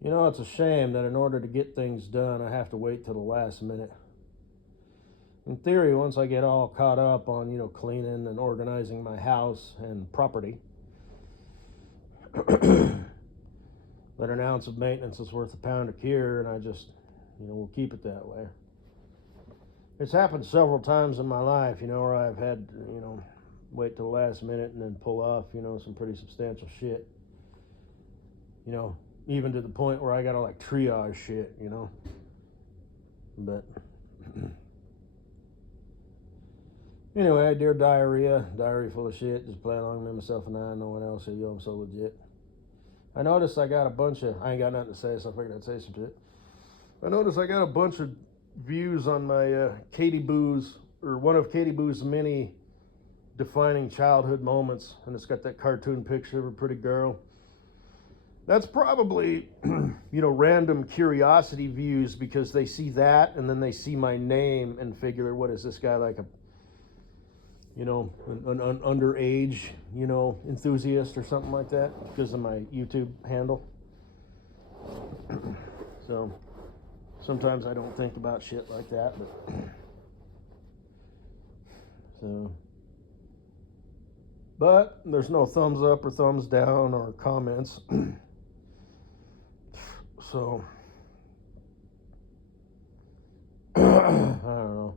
You know, it's a shame that in order to get things done, I have to wait till the last minute. In theory, once I get all caught up on, cleaning and organizing my house and property, that an ounce of maintenance is worth a pound of cure, and I just, will keep it that way. It's happened several times in my life, where I've had, wait till the last minute and then pull off, some pretty substantial shit. Even to the point where I gotta like triage shit, But anyway, dear diary full of shit, just play along with myself and I, no one else. Yo, I'm so legit. I noticed I got a bunch of, I ain't got nothing to say, so I figured I'd say some shit. I noticed I got a bunch of views on my Katie Boo's, or one of Katie Boo's many defining childhood moments, and it's got that cartoon picture of a pretty girl. That's probably, random curiosity views because they see that and then they see my name and figure, what is this guy, like an underage, enthusiast or something like that because of my YouTube handle. So sometimes I don't think about shit like that, but but there's no thumbs up or thumbs down or comments. So I don't know.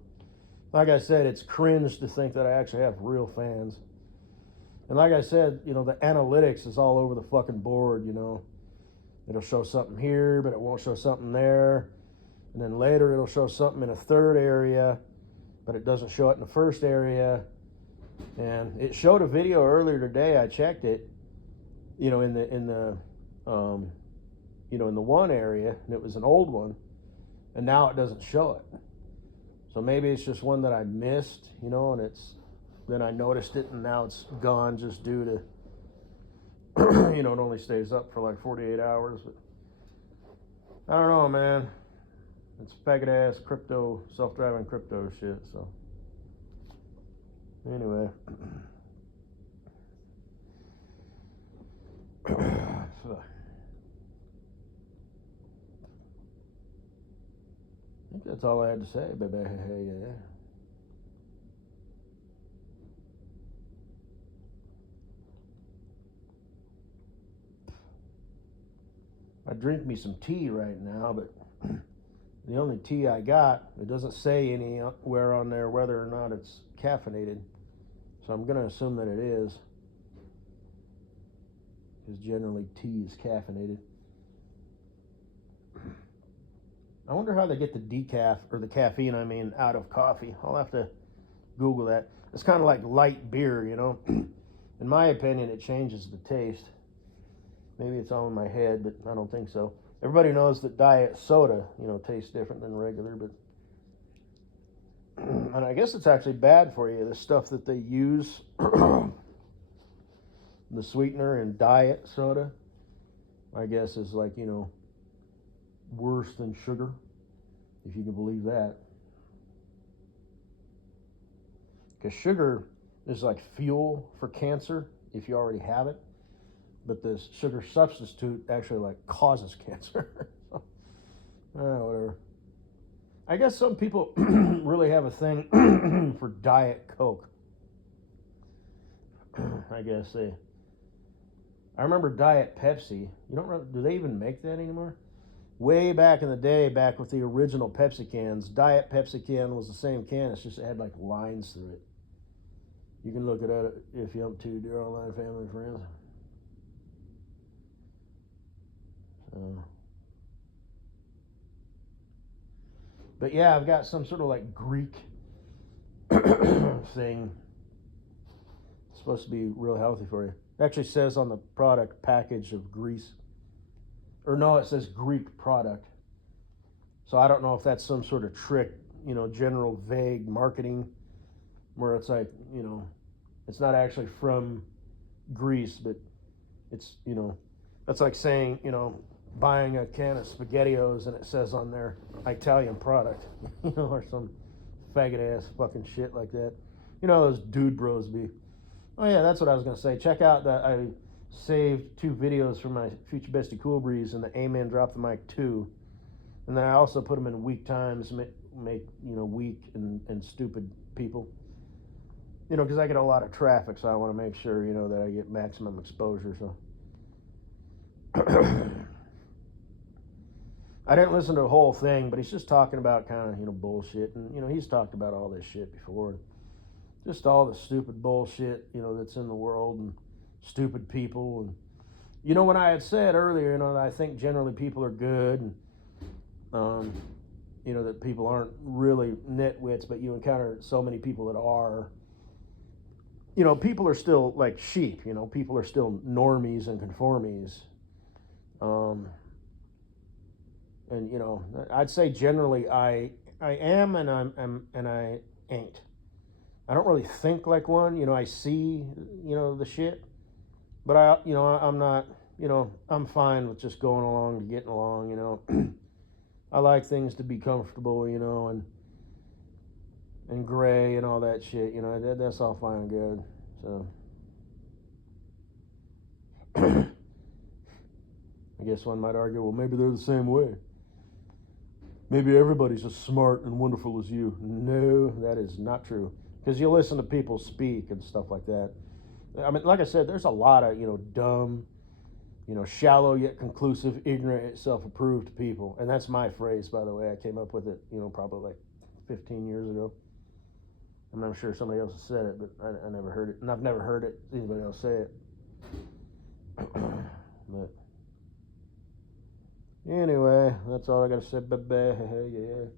Like I said, it's cringe to think that I actually have real fans. And like I said, the analytics is all over the fucking board, It'll show something here, but it won't show something there. And then later it'll show something in a third area, but it doesn't show it in the first area. And it showed a video earlier today. I checked it, in the one area, and it was an old one, and now it doesn't show it. So maybe it's just one that I missed, and then I noticed it, and now it's gone just due to, it only stays up for like 48 hours. But I don't know, man. It's faggot ass crypto, self-driving crypto shit. So anyway. I think that's all I had to say, baby. Yeah. I drink me some tea right now, but the only tea I got, it doesn't say anywhere on there whether or not it's caffeinated. So I'm going to assume that it is, because generally tea is caffeinated. I wonder how they get the decaf, or the caffeine, out of coffee. I'll have to Google that. It's kind of like light beer, In my opinion, it changes the taste. Maybe it's all in my head, but I don't think so. Everybody knows that diet soda, tastes different than regular, but and I guess it's actually bad for you. The stuff that they use, the sweetener in diet soda, I guess is like, worse than sugar, if you can believe that. Because sugar is like fuel for cancer if you already have it, but the sugar substitute actually like causes cancer. So, whatever. I guess some people really have a thing for Diet Coke. I guess I remember Diet Pepsi. You don't remember, do they even make that anymore? Way back in the day, back with the original Pepsi cans, Diet Pepsi can was the same can. It's just it had like lines through it. You can look it up if you want to, dear online family and friends. But yeah, I've got some sort of like Greek thing. It's supposed to be real healthy for you. It actually says on the product package of Greece. Or no, it says Greek product. So I don't know if that's some sort of trick, general vague marketing where it's like, it's not actually from Greece, but it's, that's like saying, buying a can of SpaghettiOs and it says on there Italian product, or some faggot ass fucking shit like that. Those dude bros be. Oh yeah, that's what I was gonna say. Check out that saved 2 videos from my Future Bestie Cool Breeze and the Amen Drop the Mic 2. And then I also put them in weak times, make weak and stupid people. Because I get a lot of traffic, so I want to make sure, that I get maximum exposure. So I didn't listen to the whole thing, but he's just talking about kind of, bullshit. And, he's talked about all this shit before. Just all the stupid bullshit, that's in the world and stupid people. And, when I had said earlier, that I think generally people are good and, that people aren't really nitwits, but you encounter so many people that are. People are still like sheep, people are still normies and conformies. And, I'd say generally I am and I ain't. I don't really think like one, I see, the shit, but I'm not, I'm fine with just going along to getting along, I like things to be comfortable, and gray and all that shit, that's all fine and good. So I guess one might argue, well, maybe they're the same way. Maybe everybody's as smart and wonderful as you. No, that is not true. Because you listen to people speak and stuff like that. I mean, like I said, there's a lot of, dumb, shallow yet conclusive, ignorant, self-approved people. And that's my phrase, by the way. I came up with it, probably like 15 years ago. I'm not sure somebody else has said it, but I never heard it. And I've never heard anybody else say it. But anyway, that's all I got to say. Bye-bye. Yeah.